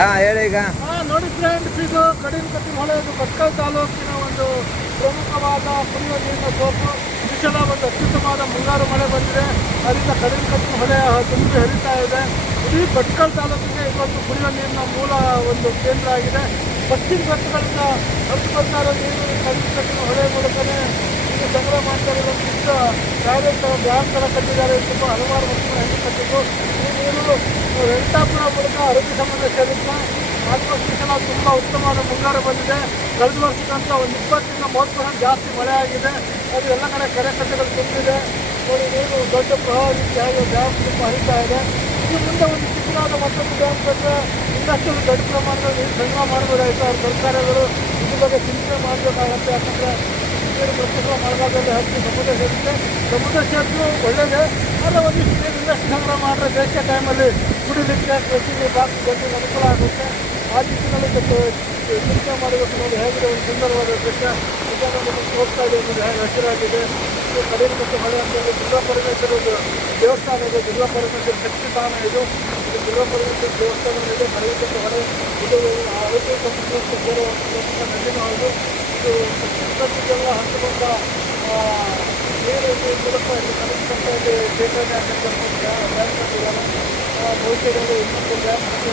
ಹಾಂ, ಹೇಳಿ ಈಗ. ನೋಡಿ ಫ್ರೆಂಡ್ಸ್ ಇದು ಕಡಿಮಕಟ್ಟಿ ಹೊಳೆ ಇದು ಭಟ್ಕಳ ತಾಲೂಕಿನ ಒಂದು ಪ್ರಮುಖವಾದ ಕುಡಿಯುವ ನೀರಿನ ಸೋಪು. ಈ ಸಲ ಒಂದು ಅತ್ಯುತ್ತಮವಾದ ಮುಂಗಾರು ಮಳೆ ಬಂದಿದೆ. ಅದರಿಂದ ಕಡಿಮಕಟ್ಟಿ ಹೊಳೆ ತುಂಬಿ ಹರಿತಾ ಇದೆ. ಇಡೀ ಭಟ್ಕಲ್ ತಾಲೂಕಿಗೆ ಇದೊಂದು ಕುಡಿಯುವ ನೀರಿನ ಮೂಲ ಒಂದು ಕೇಂದ್ರ ಆಗಿದೆ. ಪಶ್ಚಿಮ ಘಟ್ಟಗಳಿಂದ ಹತ್ತು ಬರ್ತಾ ನೀರು ಕಡಿಮೆ ಕಟ್ಟಿನ ಹೊಳೆ ಮೂಲಕನೇ ಇದು ಸಂಗ್ರಹ ಮಾಡ್ತಾ ಇರುವಂತಹ ಯಾವುದೇ ಥರ ಡ್ಯಾಮ್ ಕಟ್ಟಿದ್ದಾರೆ ತುಂಬ ಹಲವಾರು ವರ್ಷಗಳ ಹಿಂದೆ ಕಟ್ಟಿದ್ದು. ಈ ನೀರು ರೆಂಟಾಪುರ ಮೂಲಕ ಆರೋಗ್ಯ ಸಂಬಂಧ ಆತ್ಮ ಶಿಕ್ಷಣ ತುಂಬ ಉತ್ತಮವಾದ ಮುಂಗಾರು ಬಂದಿದೆ. ಕಳೆದ ವರ್ಷಕ್ಕಂತ ಒಂದು ಇಪ್ಪತ್ತರಿಂದ ಮೂವತ್ತು ಪರ್ಸೆಂಟ್ ಜಾಸ್ತಿ ಮಳೆ ಆಗಿದೆ. ಅದು ಎಲ್ಲ ಕಡೆ ಕೆರೆ ಕಟ್ಟೆಗಳು ತುಂಬಿದೆ. ನೋಡಿ, ನೀರು ದೊಡ್ಡ ಪ್ರವಾಹ ರೀತಿಯಾಗಿ ಡ್ಯಾಮ್ ತುಂಬ ಹರಿತಾ ಇದೆ. ಇನ್ನು ಮುಂದೆ ಒಂದು ಚಿಕ್ಕದಾದ ಮತ್ತೊಂದು ಡ್ಯಾಮ್ ಕಟ್ಟರೆ ಇನ್ನಷ್ಟು ದೊಡ್ಡ ಪ್ರಮಾಣದಲ್ಲಿ ನೀರು ಸಂಗ್ರಹ ಮಾಡಬಹುದಾಯಿತು. ಅವ್ರ ಸರ್ಕಾರಗಳು ಇದ್ರ ಬಗ್ಗೆ ಚಿಂತನೆ ಮಾಡಬೇಕಾಗತ್ತೆ. ಯಾಕಂದರೆ ನೀರು ಪ್ರಸ್ತುತ ಮಳೆಗಾಲದಲ್ಲಿ ಹಚ್ಚಿ ಸಮುದ್ರ ಸೇರುತ್ತೆ ಸಮುದ್ರ ಸೇರಿದ್ರು ಒಳ್ಳೆಯದೇ ಆದರೆ ಒಂದಿಷ್ಟು ನೀರು ಇನ್ನಷ್ಟು ಸಂಗ್ರಹ ಮಾಡಿದ್ರೆ ಬೇಸಿಗೆ ಟೈಮಲ್ಲಿ ಕುಡಿಲಿಕ್ಕೆ ಕೃಷಿಗೆ ಬಾಕಿ ಜನರಿಗೆ ಅನುಕೂಲ ಆಗುತ್ತೆ ಆ ದಿಕ್ಕಿನಲ್ಲಿ ಚಿಂತನೆ ಮಾಡಬೇಕು ನೋಡಿ ಹೇಗಿದೆ ಒಂದು ಸುಂದರವಾದ ದೃಶ್ಯ ನಿಮಗೆ ಹೋಗ್ತಾ ಇದೆ. ಅನ್ನೋದು ಹೇಗೆ ಹಸಿರಾಗಿದೆ ಇದು ಕಡಿಮೆ ಮತ್ತು ಮಳೆ ಅಂತೇಳಿ ದುರ್ಗಾ ಪರಮೇಶ್ವರದ ದೇವಸ್ಥಾನ ಇದೆ ದುರ್ಗಾ ಪರಮೇಶ್ವರ ಶಕ್ತಿ ಸ್ಥಾನ ಇದು ಇದು ದುರ್ಗಾ ಪರಮೇಶ್ವರ ದೇವಸ್ಥಾನವಿದೆ ಕಡಿಮೆ ಮತ್ತು ಮಳೆ ಇದು ಆರೋಗ್ಯ ಪ್ರಮುಖ ನದಿನೂ ಹೌದು ಹಂಚಿಕೊಂಡ ಮೂಲಕ ಕಡಿಮೆ ಶೇಖರಣೆ ಆಗಿರ್ತಕ್ಕಂಥ ಭವಿಷ್ಯದಲ್ಲಿ ಇನ್ನೊಂದು ಮತ್ತು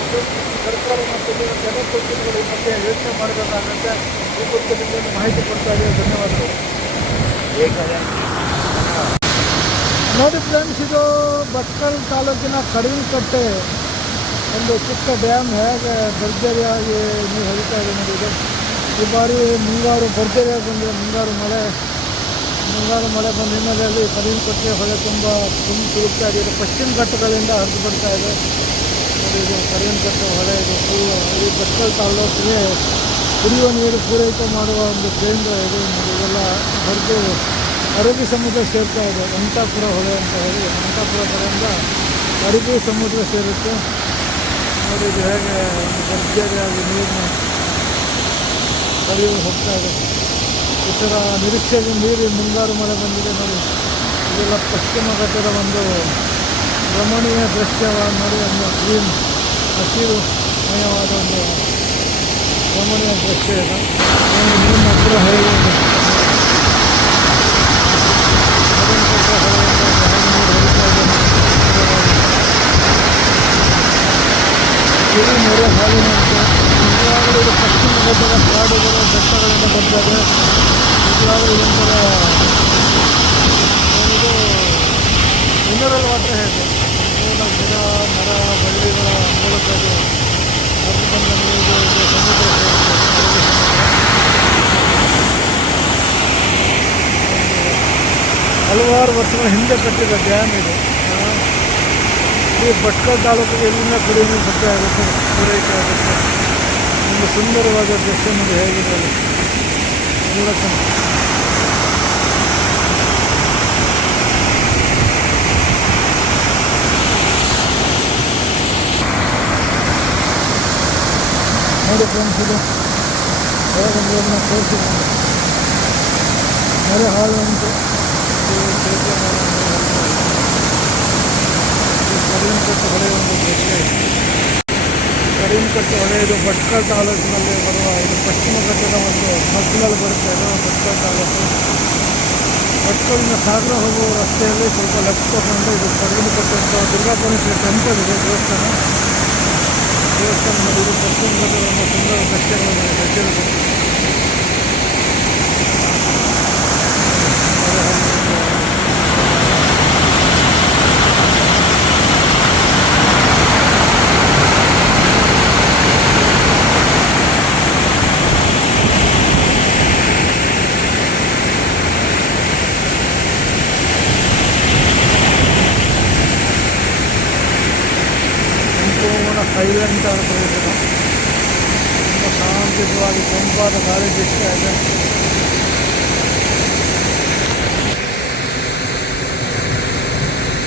ಇನ್ನೊಂದು ಸರ್ಕಾರ ಜನಪ್ರತಿನಿಧಿಗಳು ಯೋಚನೆ ಮಾಡಬೇಕಾಗುತ್ತೆ. ಈ ಕುರಿತು ನಿಮಗೆ ಮಾಹಿತಿ ಕೊಡ್ತಾ ಇದ್ದೀವಿ. ಧನ್ಯವಾದಗಳು. ನೋಡಿ ಫ್ರೆಂಡ್ಸ್ ಇದು ಭಟ್ಕಲ್ ತಾಲೂಕಿನ ಕಡಿಮಕಟ್ಟೆ ಒಂದು ಚಿಕ್ಕ ಡ್ಯಾಮ್ ಹೇಗೆ ಭರ್ಜರಿಯಾಗಿ ನೀವು ಹರಿತಾ ಇದೆ ನೋಡಿ ಇದು ಈ ಬಾರಿ ಮುಂಗಾರು ಭರ್ಜರಿಯಾಗಿ ಬಂದಿದೆ ಮುಂಗಾರು ಮಳೆ ಮುಂಗಾರು ಮಳೆ ಬಂದ ಹಿನ್ನೆಲೆಯಲ್ಲಿ ಕಡಿಮಕಟ್ಟೆ ಹೊಳೆ ತುಂಬ ತುಂಬ ತುಳುಕ್ತಾ ಇದೆ. ಪಶ್ಚಿಮ ಘಟ್ಟಗಳಿಂದ ಹರಿದು ಬರ್ತಾ ಇದೆ. ಇದು ಕಡಿಮಕಟ್ಟೆ ಹೊಳೆ, ಇದು ಫುಲ್ಲು ಈ ತಾಲೂಕಿಗೆ ಕುಡಿಯುವ ನೀರು ಪೂರೈಕೆ ಮಾಡುವ ಒಂದು ಕೇಂದ್ರ ಇದು. ಇದೆಲ್ಲ ಹರಿದು ಅರಬ್ಬಿ ಸಮುದ್ರ ಸೇರ್ತಾ ಇದೆ. ಅಂತಾಪುರ ಹೊಳೆ ಅಂತ ಹೇಳಿ ಅಂತಾಪುರ ಕಡೆಯಿಂದ ಅರಬ್ಬಿ ಸಮುದ್ರ ಸೇರುತ್ತೆ. ನೋಡಿ ಇದು ಹೇಗೆ ಭರ್ಜರಿಯಾಗಿ ನೀರಿನ ಹರಿವು ಹೋಗ್ತಾ ಇದೆ. ಈ ಥರ ನಿರೀಕ್ಷೆಗೆ ನೀರು ಮುಂಗಾರು ಮಳೆ ಬಂದಿದೆ ನೋಡಿ. ಇದೆಲ್ಲ ಪಶ್ಚಿಮ ಘಟ್ಟದ ಒಂದು ರಮಣೀಯ ದೃಶ್ಯವಾಗಿ ನೋಡಿ ಒಂದು ಗ್ರೀನ್ ಹಸಿರು ಮಯವಾದ ಒಂದು ರಮಣೀಯ ದೃಶ್ಯ ಇದೆ. ನೀರಿನ ಹತ್ತಿರ ಹೇಗೆ ಇದೆ. ಕಡಿಮಕಟ್ಟೆ ಹೊಳೆಯಿಂದ ಹೇಗೆ ನೀರು ಹರಿತಾ ಇದೆ ನೋಡಿ. ಕಿರು ನೆರೆ ಹಾಲಿನಂತೆ ಈಗಾಗಲೇ ಇದು ಪಶ್ಚಿಮ ಘಟ್ಟದ ಕಾಡುಗಳು ಬೆಟ್ಟಗಳಿಂದ ಬರ್ತದೆ ಈಗಾಗಲೇ ಇದೊಂಥರ ಇದು ಮಿನರಲ್ ವಾಟರ್ ಹೇಗೆ ಮೂಲ ಗಿಡ ಮರ ಬಳ್ಳಿಗಳ ಮೂಲಕ ಇದು ಹರಿದು ಬಂದ ನೀರು ಇದು ಸಮುದ್ರ. ಹಲವಾರು ವರ್ಷಗಳ ಹಿಂದೆ ಕಟ್ಟಿದ ಡ್ಯಾಮ್ ಇದು ಆ, ಈ ಭಟ್ಕಲ್ ತಾಲೂಕಿಗೆ ಇಲ್ಲಿಂದ ಕುಡಿಯುವ ನೀರು ಸತ್ಯ ಆಗುತ್ತೆ ಪೂರೈಕೆ ಆಗುತ್ತೆ ಒಂದು ಸುಂದರವಾದ ದೃಶ್ಯ ನೋಡಿ ಹೇಗಿದೆ ಅದು ಎಲ್ಲ ಚೆನ್ನ ನೋಡಿ ಫ್ರೆಂಡ್ಸ್ ಇದು ಹೇಗೆ ನೀರನ್ನ ತೋರಿಸಿ ನೆರೆ ಹಾಳು ಉಂಟು ಇದು ಸೇತುವೆ ಮೇಲೆ ನೀರು ಹರಿತಾ ಇದೆ. ಕಡಿಮಕಟ್ಟು ಹೊಳೆ ಒಂದು ಪ್ರಶ್ನೆ ಹೊಳೆ ಇದು ಭಟ್ಕಳ ತಾಲೂಕಿನಲ್ಲಿ ಬರುವ ಇದು ಪಶ್ಚಿಮ ಘಟ್ಟದ ಒಂದು ಮಗ್ಗಲಲ್ಲಿ ಬರುತ್ತೆ. ಇದು ಭಟ್ಕಳ ತಾಲೂಕು. ಭಟ್ಕಳಿಂದ ಸಾಗರ ಹೋಗುವ ರಸ್ತೆಯಲ್ಲಿ ಸ್ವಲ್ಪ ಲೆಫ್ಟ್ ತಗೊಂಡು ಇದು ಕಡಿಮಕಟ್ಟು ಅಂತ ದುರ್ಗಾಪುರೇಶ್ವರ ಟೆಂಪಲ್ ಇದೆ ದೇವಸ್ಥಾನ. ದೇವಸ್ಥಾನದಲ್ಲಿ ಪಶ್ಚಿಮ ಘಟ್ಟದ ಒಂದು ಸುಂದರ ದೃಶ್ಯಗಳನ್ನು ಹೆಸರಿದೆ ಸಂಪೂರ್ಣ ಸೈಲೆಂಟ್ ಆದ ಪ್ರದೇಶ ತುಂಬ ಶಾಂತಿಯುತವಾಗಿ ತಂಪಾದ ಗಾಳಿ ಬೀಸ್ತಾ ಇದೆ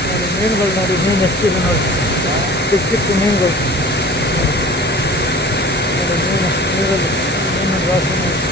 ನೋಡಿ ಮೀನುಗಳು ನೋಡಿ ಮೀನು ಎಷ್ಟಿದೆ ನೋಡಿ ಚಿಕ್ಕ ಚಿಕ್ಕ ಮೀನುಗಳು ನೋಡಿ ಮೀನು ನೀರಲ್ಲಿ ಮೀನು ಜಾಸ್ತಿ